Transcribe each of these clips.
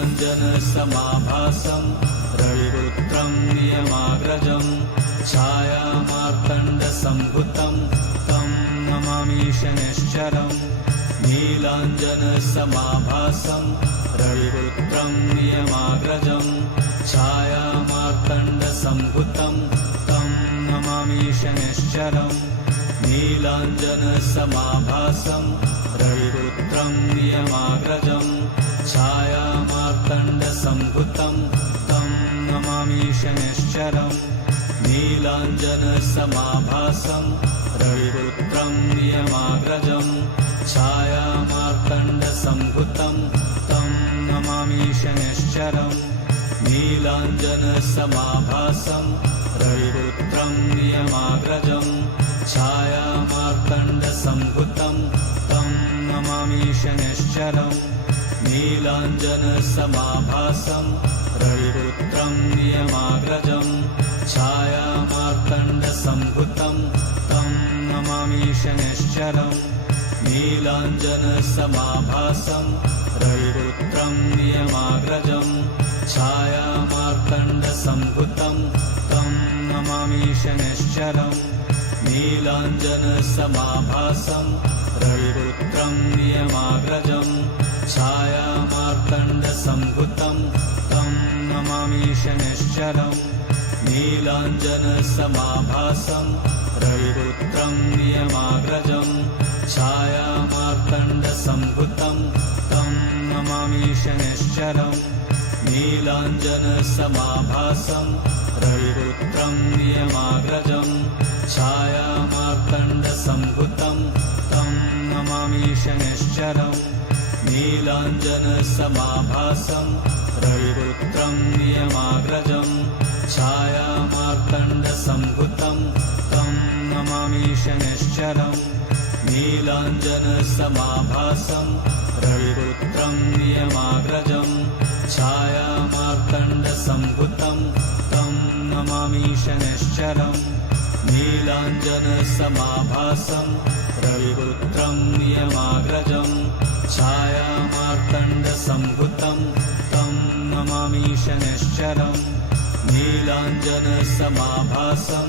नीलाञ्जनसमाभासं रविपुत्रं नियमाग्रजं छायामार्तण्डसम्भुतं तं नमामि शनैश्चरम् नीलाञ्जनसमाभासं रविपुत्रं नियमाग्रजं छायामार्तण्डसम्भुतं तं नमामि शनैश्चरम् नीलाञ्जनसमाभासं रविपुत्रं नियमाग्रजं छायामार्तण्डसम्भुतं तं नमामि शनैश्चरम् नीलाञ्जनसमाभासं रविपुत्रं नियमाग्रजं छायामार्तण्डसम्भुतं तं नमामि शनैश्चरम् नीलाञ्जनसमाभासं रविपुत्रं नियमाग्रजं छायामार्तण्डसम्भुतं तं नमामि शनैश्चरम् नीलाञ्जनसमाभासं रविपुत्रं नियमाग्रजं छायामार्तण्डसम्भुतं तं नमामि शनैश्चरम् नीलाञ्जनसमाभासं रविपुत्रं नियमाग्रजं छायामार्तण्डसम्भुतं तं नमामि शनैश्चरम् नीलाञ्जनसमाभासं रविपुत्रं नियमाग्रजं छायामार्तण्डसम्भुतं तं नमामि शनैश्चरम् नीलाञ्जनसमाभासं रविपुत्रं नियमाग्रजं छायामार्तण्डसम्भुतं तं नमामि शनैश्चरम् नीलाञ्जनसमाभासं रविपुत्रं नियमाग्रजं छायामार्तण्डसम्भुतं तं नमामि शनैश्चरम् नीलाञ्जनसमाभासं रविपुत्रं नियमाग्रजं छायामार्तण्डसम्भुतं तं नमामि शनैश्चरम् नीलाञ्जनसमाभासं रविपुत्रं नियमाग्रजं छायामार्तण्डसम्भुतं तं नमामि शनैश्चरम् नीलाञ्जनसमाभासं रविपुत्रं नियमाग्रजं छायामार्तण्डसम्भुतं तं नमामि शनैश्चरम् नीलाञ्जनसमाभासं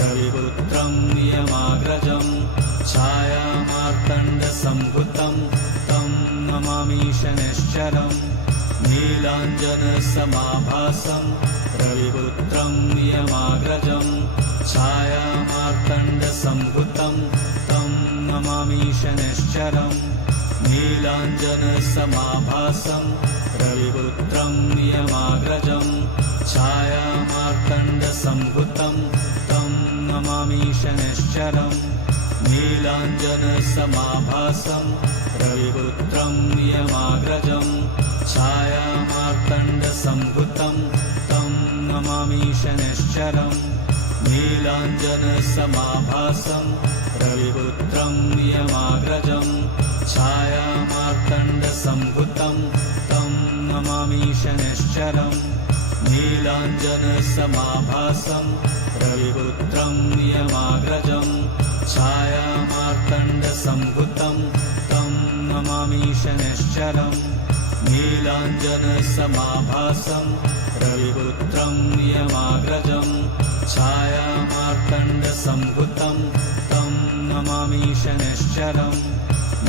रविपुत्रं नियमाग्रजं छायामार्तण्डसम्भुतं तं नमामि शनैश्चरम् नीलाञ्जनसमाभासं रविपुत्रं नियमाग्रजं छायामार्तण्डसम्भुतं तं नमामि शनैश्चरम् नीलाञ्जनसमाभासं रविपुत्रं नियमाग्रजं छायामार्तण्डसम्भुतं तं नमामि शनैश्चरम् नीलाञ्जनसमाभासं रविपुत्रं नियमाग्रजं छायामार्तण्डसम्भुतं तं नमामि शनैश्चरम् नीलाञ्जनसमाभासं रविपुत्रं नियमाग्रजं छायामार्तण्डसम्भुतं तं नमामि शनैश्चरम् नीलाञ्जनसमाभासं रविपुत्रं नियमाग्रजं छायामार्तण्डसम्भुतं तं नमामि शनैश्चरम् नीलाञ्जनसमाभासं रविपुत्रं नियमाग्रजं छायामार्तण्डसम्भुतं तं नमामि शनैश्चरम्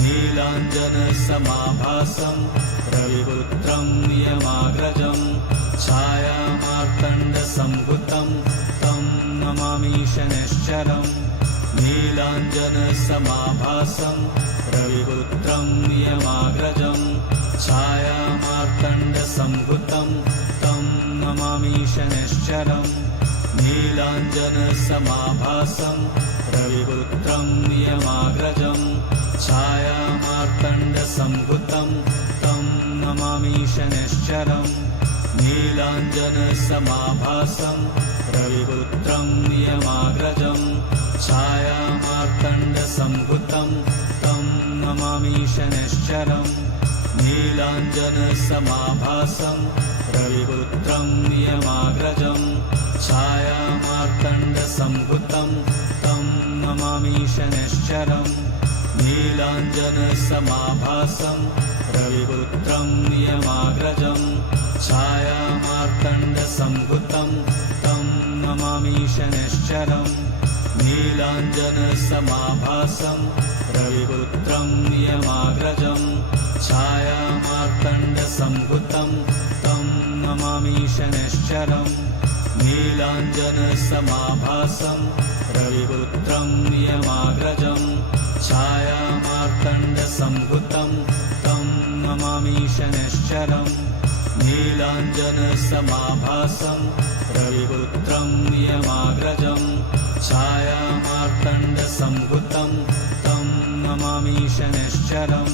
नीलाञ्जनसमाभासं रविपुत्रं नियमाग्रजं छायामार्तण्डसम्भुतं तं नमामि शनैश्चरम् नीलाञ्जनसमाभासं रविपुत्रं नियमाग्रजं छायामार्तण्डसम्भुतं तं नमामि शनैश्चरम् नीलाञ्जनसमाभासं रविपुत्रं नियमाग्रजं छायामार्तण्डसम्भुतं तं नमामि शनैश्चरम् नीलाञ्जनसमाभासं रविपुत्रं नियमाग्रजं छायामार्तण्डसम्भुतं तं नमामि शनैश्चरम् नीलाञ्जनसमाभासं रविपुत्रं नियमाग्रजं छायामार्तण्डसम्भुतं तं नमामि शनैश्चरम् नीलाञ्जनसमाभासं रविपुत्रं नियमाग्रजं छायामार्तण्डसम्भुतं तं नमामि शनैश्चरम् नीलाञ्जनसमाभासं रविपुत्रं नियमाग्रजं छायामार्तण्डसम्भुतं तं नमामि शनैश्चरम् नीलाञ्जनसमाभासं रविपुत्रं नियमाग्रजं छायामार्तण्डसम्भुतं तं नमामि शनैश्चरम् नीलाञ्जनसमाभासं रविपुत्रं नियमाग्रजं छायामार्तण्डसम्भुतं तं नमामि शनैश्चरम्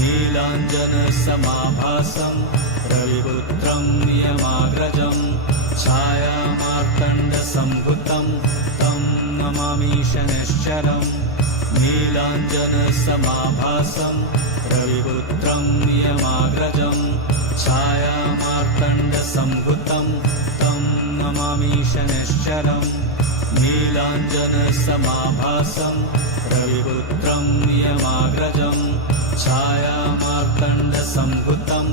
नीलाञ्जनसमाभासं रविपुत्रं नियमाग्रजं छायामार्तण्डसम्भुतं तं नमामि शनैश्चरम् नीलाञ्जनसमाभासं रविपुत्रं नियमाग्रजं छायामार्तण्डसम्भुतं तं नमामि शनैश्चरम् नीलाञ्जनसमाभासं रविपुत्रं नियमाग्रजं छायामार्तण्डसम्भुतं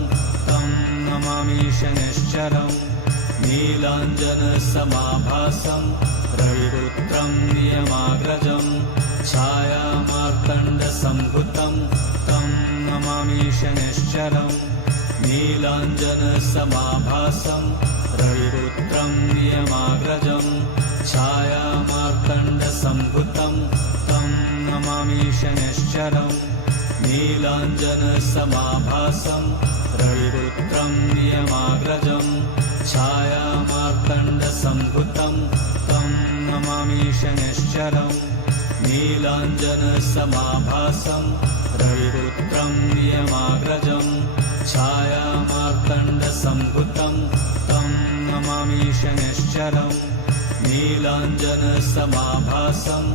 तं नमामि शनैश्चरम् नीलाञ्जनसमाभासं रविपुत्रं नियमाग्रजं छायामार्तण्डसम्भुतं तं नमामि शनैश्चरम् नीलाञ्जनसमाभासं रविपुत्रं नियमाग्रजं छायामार्तण्डसम्भुतं तं नमामि शनैश्चरम् नीलाञ्जनसमाभासं रविपुत्रं नियमाग्रजं छायामार्तण्डसम्भुतं तं नमामि शनैश्चरम् नीलाञ्जनसमाभासं रविपुत्रं नियमाग्रजं छायामार्तण्डसम्भुतं तं नमामि शनैश्चरम् नीलाञ्जनसमाभासं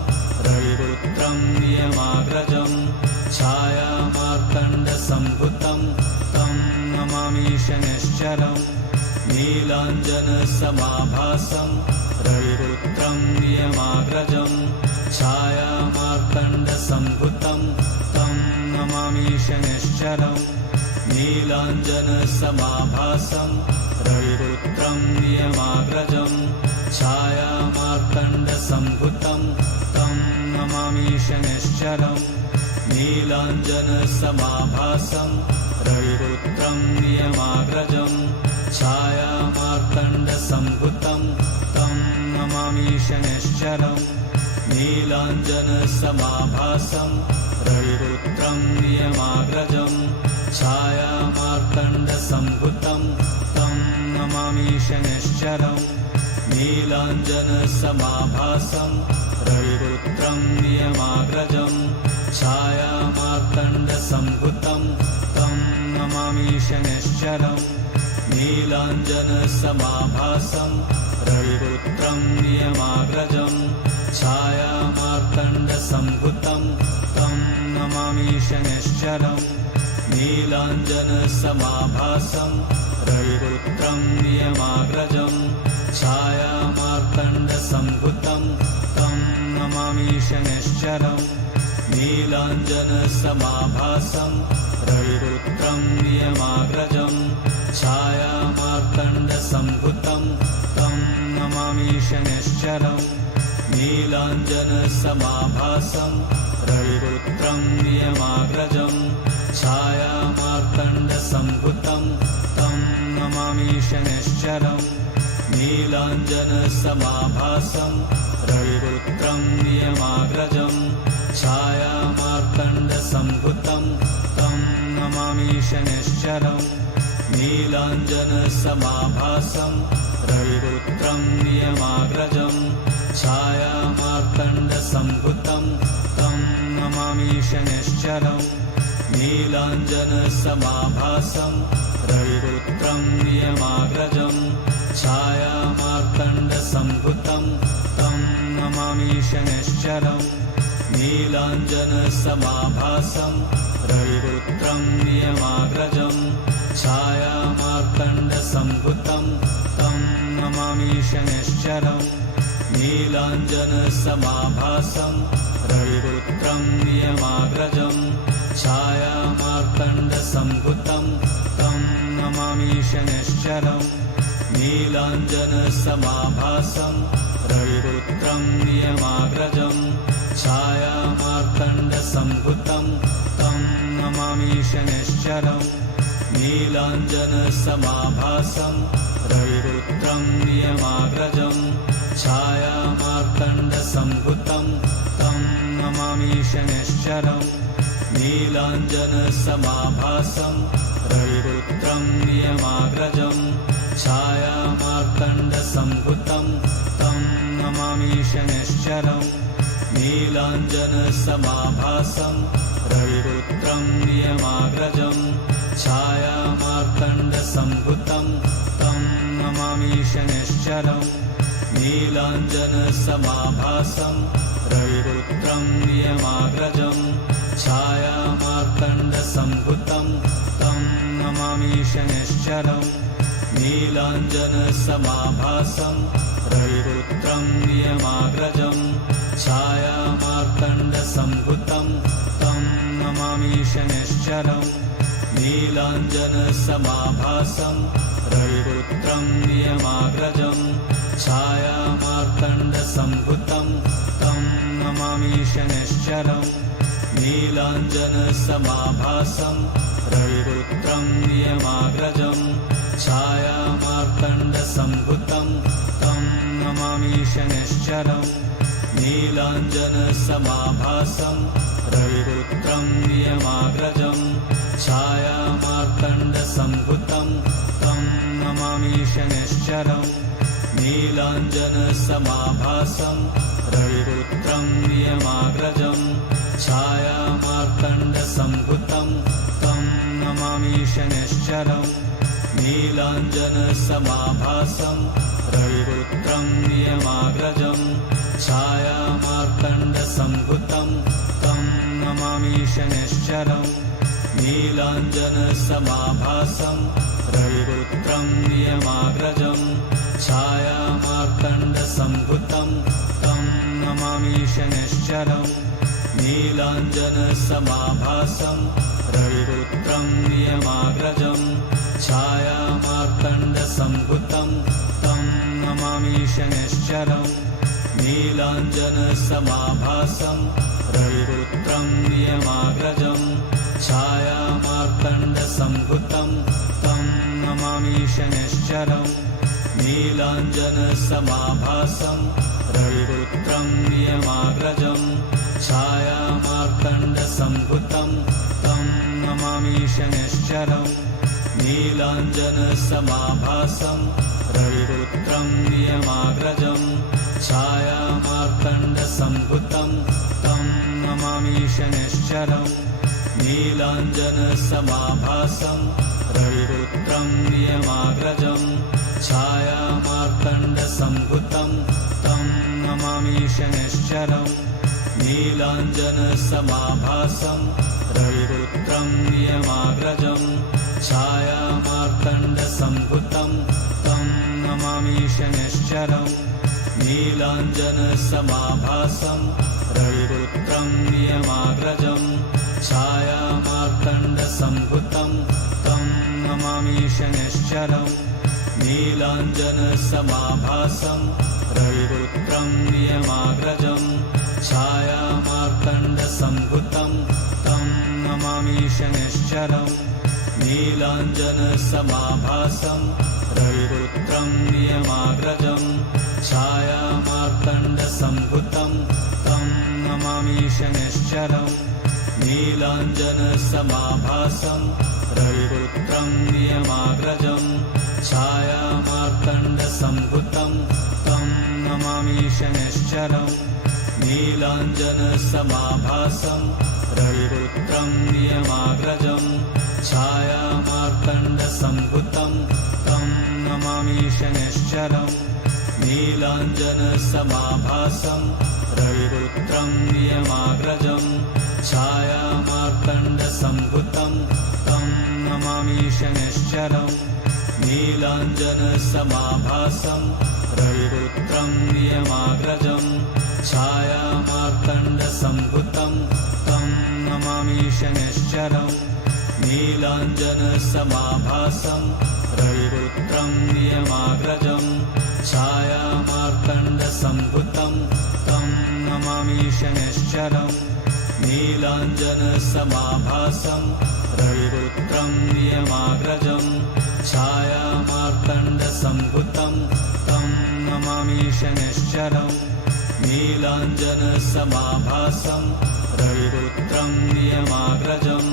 रविपुत्रं नियमाग्रजं छायामार्तण्डसम्भुतं तं नमामि शनैश्चरम् नीलाञ्जनसमाभासं रविपुत्रं नियमाग्रजं छायामार्तण्डसम्भुतं तं नमामि शनैश्चरम् नीलाञ्जनसमाभासं रविपुत्रं नियमाग्रजं छायामार्तण्डसम्भुतं तं नमामि शनैश्चरम् नीलाञ्जनसमाभासं रविपुत्रं नियमाग्रजं छायामार्तण्डसम्भुतं तं नमामि शनैश्चरम् नीलाञ्जनसमाभासं रविपुत्रं नियमाग्रजं छायामार्तण्डसम्भुतं तं नमामि शनैश्चरम् नीलाञ्जनसमाभासं रविपुत्रं नियमाग्रजं छायामार्तण्डसम्भुतं तं नमामि शनैश्चरम् नीलाञ्जनसमाभासं रविपुत्रं नियमाग्रजं छायामार्तण्डसम्भुतं तं नमामि शनैश्चरम् नीलाञ्जनसमाभासं रविपुत्रं नियमाग्रजं छायामार्तण्डसम्भुतं तं नमामि शनैश्चरम् नीलाञ्जनसमाभासं रविपुत्रं नियमाग्रजं छायामार्तण्डसम्भुतं तं नमामि शनैश्चरम् नीलाञ्जनसमाभासं रविपुत्रं नियमाग्रजं छायामार्तण्डसम्भुतं तं नमामि शनैश्चरम् नीलाञ्जनसमाभासं रविपुत्रं नियमाग्रजं छायामार्तण्डसम्भुतं तं नमामि शनैश्चरम् नीलाञ्जनसमाभासं रविपुत्रं नियमाग्रजं छायामार्तण्डसम्भुतं तं नमामि शनैश्चरम् नीलाञ्जनसमाभासं रविपुत्रं नियमाग्रजं छायामार्तण्डसम्भुतं तं नमामि शनैश्चरम् नीलाञ्जनसमाभासं रविपुत्रं नियमाग्रजं छायामार्तण्डसम्भुतं तं नमामि शनैश्चरम् नीलाञ्जनसमाभासं रविपुत्रं नियमाग्रजं शनैश्चरम् नीलाञ्जनसमाभासं रविपुत्रं नियमाग्रजं छायामार्तण्डसम्भुतं तं नमामि शनैश्चरम् नीलाञ्जनसमाभासं रविपुत्रं नियमाग्रजं छायामार्तण्डसम्भुतं तं नमामि शनैश्चरम् नीलाञ्जनसमाभासं रविपुत्रं नियमाग्रजं छायामार्तण्डसम्भुतं तं नमामि शनैश्चरम् नीलाञ्जनसमाभासं रविपुत्रं नियमाग्रजं छायामार्तण्डसम्भुतं तं नमामि शनैश्चरम् नीलाञ्जनसमाभासं रविपुत्रं नियमाग्रजं छायामार्तण्डसम्भुतं तं नमामि शनैश्चरम् नीलाञ्जनसमाभासं रविपुत्रं नियमाग्रजं छायामार्तण्डसम्भुतं तं नमामि शनैश्चरम् नीलाञ्जनसमाभासं रविपुत्रं नियमाग्रजं छायामार्तण्डसम्भुतं तं नमामि शनैश्चरम् नीलाञ्जनसमाभासं रविपुत्रं नियमाग्रजं छायामार्तण्डसम्भुतं तं नमामि शनैश्चरम् नीलाञ्जनसमाभासं रविपुत्रं नियमाग्रजं छायामार्तण्डसम्भुतं तं नमामि शनैश्चरम् नीलाञ्जनसमाभासं रविपुत्रं नियमाग्रजं छायामार्तण्डसम्भुतं तं नमामि शनैश्चरम् नीलाञ्जनसमाभासं रविपुत्रं नियमाग्रजं छायामार्तण्डसम्भुतं तं नमामि शनैश्चरम् नीलाञ्जनसमाभासं रविपुत्रं नियमाग्रजं छायामार्तण्डसम्भुतं तं नमामि शनैश्चरम् नीलाञ्जनसमाभासं रविपुत्रं नियमाग्रजं छायामार्तण्डसम्भुतं तं नमामि शनैश्चरम् नीलाञ्जनसमाभासं रविपुत्रं नियमाग्रजं छायामार्तण्डसम्भुतं तं नमामि शनैश्चरम् नीलाञ्जनसमाभासं रविपुत्रं नियमाग्रजं छायामार्तण्डसम्भुतं तं नमामि शनैश्चरम् नीलाञ्जनसमाभासं रविपुत्रं नियमाग्रजं छायामार्तण्डसम्भुतं तं नमामि शनैश्चरम् नीलाञ्जनसमाभासं रविपुत्रं नियमाग्रजं छायामार्तण्डसम्भुतं तं नमामि शनैश्चरम् नीलाञ्जनसमाभासं रविपुत्रं नियमाग्रजं छायामार्तण्डसम्भुतं तं नमामि शनैश्चरम् नीलाञ्जनसमाभासं रविपुत्रं नियमाग्रजं छायामार्तण्डसम्भुतं तं नमामि शनैश्चरम् नीलाञ्जनसमाभासं रविपुत्रं नियमाग्रजं छायामार्तण्डसम्भुतं तं नमामि शनैश्चरम् नीलाञ्जनसमाभासं रविपुत्रं नियमाग्रजं छायामार्तण्डसम्भुतं तं नमामि शनैश्चरम् नीलाञ्जनसमाभासं रविपुत्रं नियमाग्रजं छायामार्तण्डसम्भुतं तं नमामि शनैश्चरम् नीलाञ्जनसमाभासं रविपुत्रं नियमाग्रजं छायामार्तण्डसम्भुतं तं नमामि शनैश्चरम् नीलाञ्जनसमाभासं रविपुत्रं नियमाग्रजं छायामार्तण्डसम्भुतं तं नमामि शनैश्चरम् नीलाञ्जनसमाभासं रविपुत्रं नियमाग्रजं छायामार्तण्डसम्भुतं तं नमामि शनैश्चरम् नीलाञ्जनसमाभासं रविपुत्रं नियमाग्रजं छायामार्तण्डसम्भुतं तं नमामि शनैश्चरम् नीलाञ्जनसमाभासं रविपुत्रं नियमाग्रजं छायामार्तण्डसम्भुतं तं नमामि शनैश्चरम् नीलाञ्जनसमाभासं रविपुत्रं नियमाग्रजं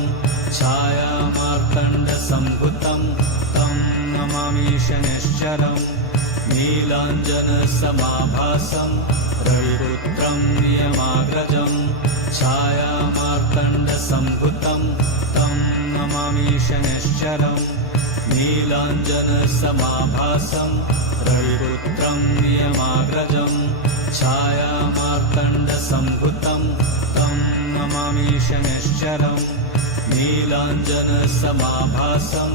छायामार्तण्डसम्भुतं तं नमामि शनैश्चरम् नीलाञ्जनसमाभासं रविपुत्रं नियमाग्रजं छायामार्तण्डसम्भुतं तं नमामि शनैश्चरम् नीलाञ्जनसमाभासं रविपुत्रं नियमाग्रजं छायामार्तण्डसम्भुतं तं नमामि शनैश्चरम् नीलाञ्जनसमाभासं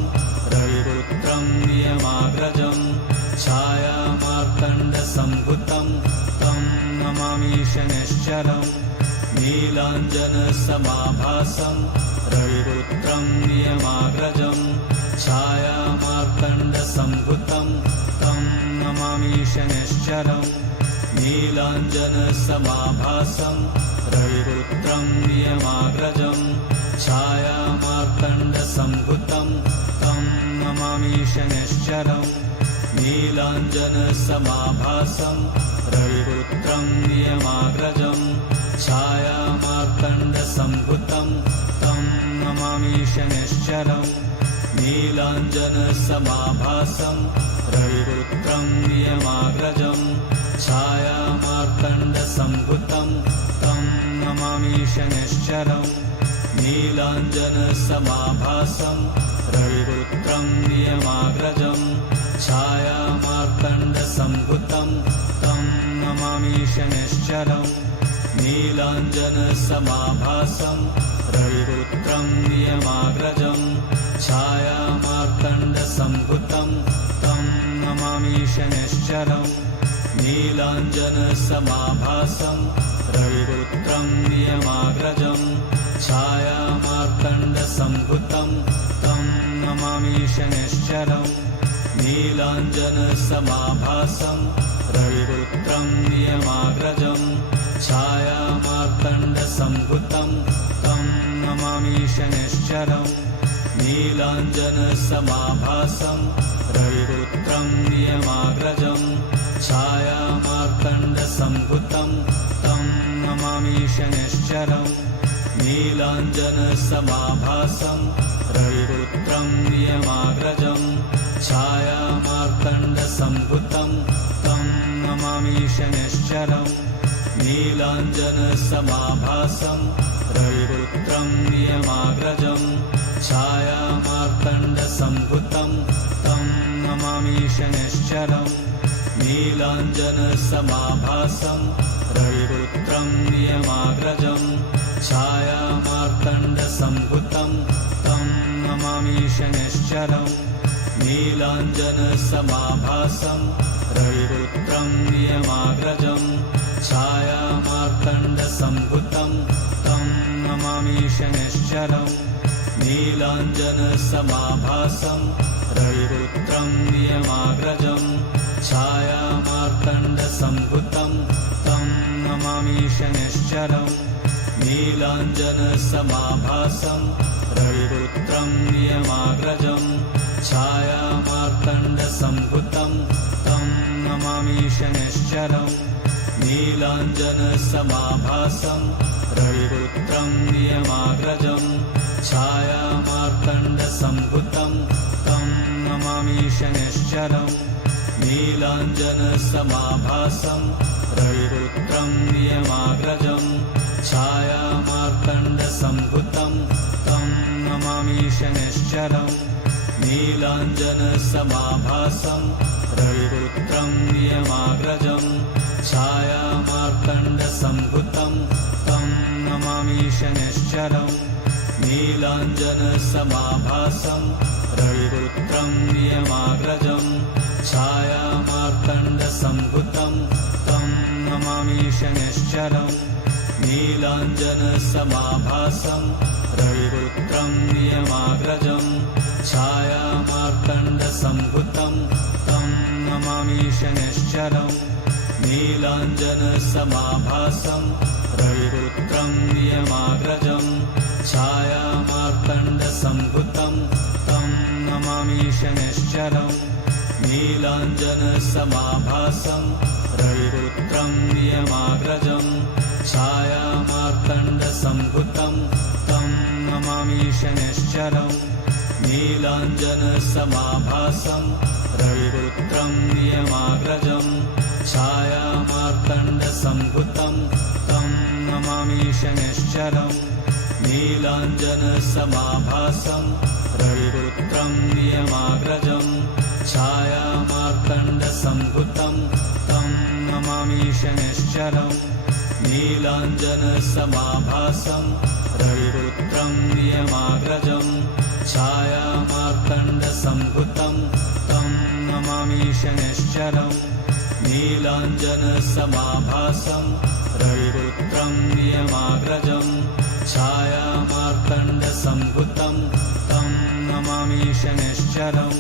रविपुत्रं नियमाग्रजं छायामार्तण्डसम्भुतं तं नमामि शनैश्चरम् नीलाञ्जनसमाभासं रविपुत्रं नियमाग्रजं छायामार्तण्डसम्भुतं तं नमामि शनैश्चरम् नीलाञ्जनसमाभासं रविपुत्रं नियमाग्रजं छायामार्तण्डसम्भुतं तं नमामि शनैश्चरम् नीलाञ्जनसमाभासं रविपुत्रं नियमाग्रजं छायामार्तण्डसम्भुतं तं नमामि शनैश्चरम् नीलाञ्जनसमाभासं रविपुत्रं नियमाग्रजं छायामार्तण्डसम्भुतं तं नमामि शनैश्चरम् नीलाञ्जनसमाभासं रविपुत्रं नियमाग्रजं छायामार्तण्डसम्भुतं तं नमामि शनैश्चरम् नीलाञ्जनसमाभासं रविपुत्रं नियमाग्रजं छायामार्तण्डसम्भुतं तं नमामि शनैश्चरम् नीलाञ्जनसमाभासं रविपुत्रं नियमाग्रजं छायामार्तण्डसम्भुतं तं नमामि शनैश्चरम् नीलाञ्जनसमाभासं रविपुत्रं नियमाग्रजं छायामार्तण्डसम्भुतं तं नमामि शनैश्चरम् नीलाञ्जनसमाभासं रविपुत्रं नियमाग्रजं छायामार्तण्डसम्भुतं तं नमामि शनैश्चरम् नीलाञ्जनसमाभासं रविपुत्रं नियमाग्रजं छायामार्तण्डसम्भुतं तं नमामि शनैश्चरम् नीलाञ्जनसमाभासं रविपुत्रं नियमाग्रजं छायामार्तण्डसम्भुतं तं नमामि शनैश्चरम् नीलाञ्जनसमाभासं रविपुत्रं नियमाग्रजं छायामार्तण्डसम्भुतं तं नमामि शनैश्चरम् नीलाञ्जनसमाभासं रविपुत्रं नियमाग्रजं छायामार्तण्डसम्भुतं तं नमामि शनैश्चरम् नीलाञ्जनसमाभासं रविपुत्रं नियमाग्रजं छायामार्तण्डसम्भुतं तं नमामि शनैश्चरम् नीलाञ्जनसमाभासं रविपुत्रं नियमाग्रजं छायामार्तण्डसम्भुतं तं नमामि शनैश्चरम् नीलाञ्जनसमाभासं रविपुत्रं नियमाग्रजं छायामार्तण्डसम्भुतं तं नमामि शनैश्चरम् नीलाञ्जनसमाभासं रविपुत्रं नियमाग्रजं छायामार्तण्डसम्भुतं तं नमामि शनैश्चरम् नीलाञ्जनसमाभासं रविपुत्रं नियमाग्रजं छायामार्तण्डसम्भुतं तं नमामि शनैश्चरम् नीलाञ्जनसमाभासं रविपुत्रं नियमाग्रजं छायामार्तण्डसम्भुतं तं नमामि शनैश्चरम् नीलाञ्जनसमाभासं रविपुत्रं नियमाग्रजं नीलाञ्जनसम्भुतं तं नमामि शनैश्चरम् नीलाञ्जनसमाभासं रविपुत्रं नियमाग्रजं छायामार्तण्डसम्भुतं तं नमामि शनैश्चरम् नीलाञ्जनसमाभासं रविपुत्रं नियमाग्रजं छायामार्तण्डसम्भुतं तं नमामि शनैश्चरम् नीलाञ्जनसमाभासं रविपुत्रं नियमाग्रजं छायामार्तण्डसम्भुतं तं नमामि शनैश्चरम् नीलाञ्जनसमाभासं रविपुत्रं नियमाग्रजं छायामार्तण्डसम्भुतं तं नमामि शनैश्चरम् नीलाञ्जनसमाभासं रविपुत्रं नियमाग्रजं छायामार्तण्डसम्भुतं तं नमामि शनैश्चरम् नीलाञ्जनसमाभासं रविपुत्रं नियमाग्रजं छायामार्तण्डसम्भुतं तं नमामि शनैश्चरम्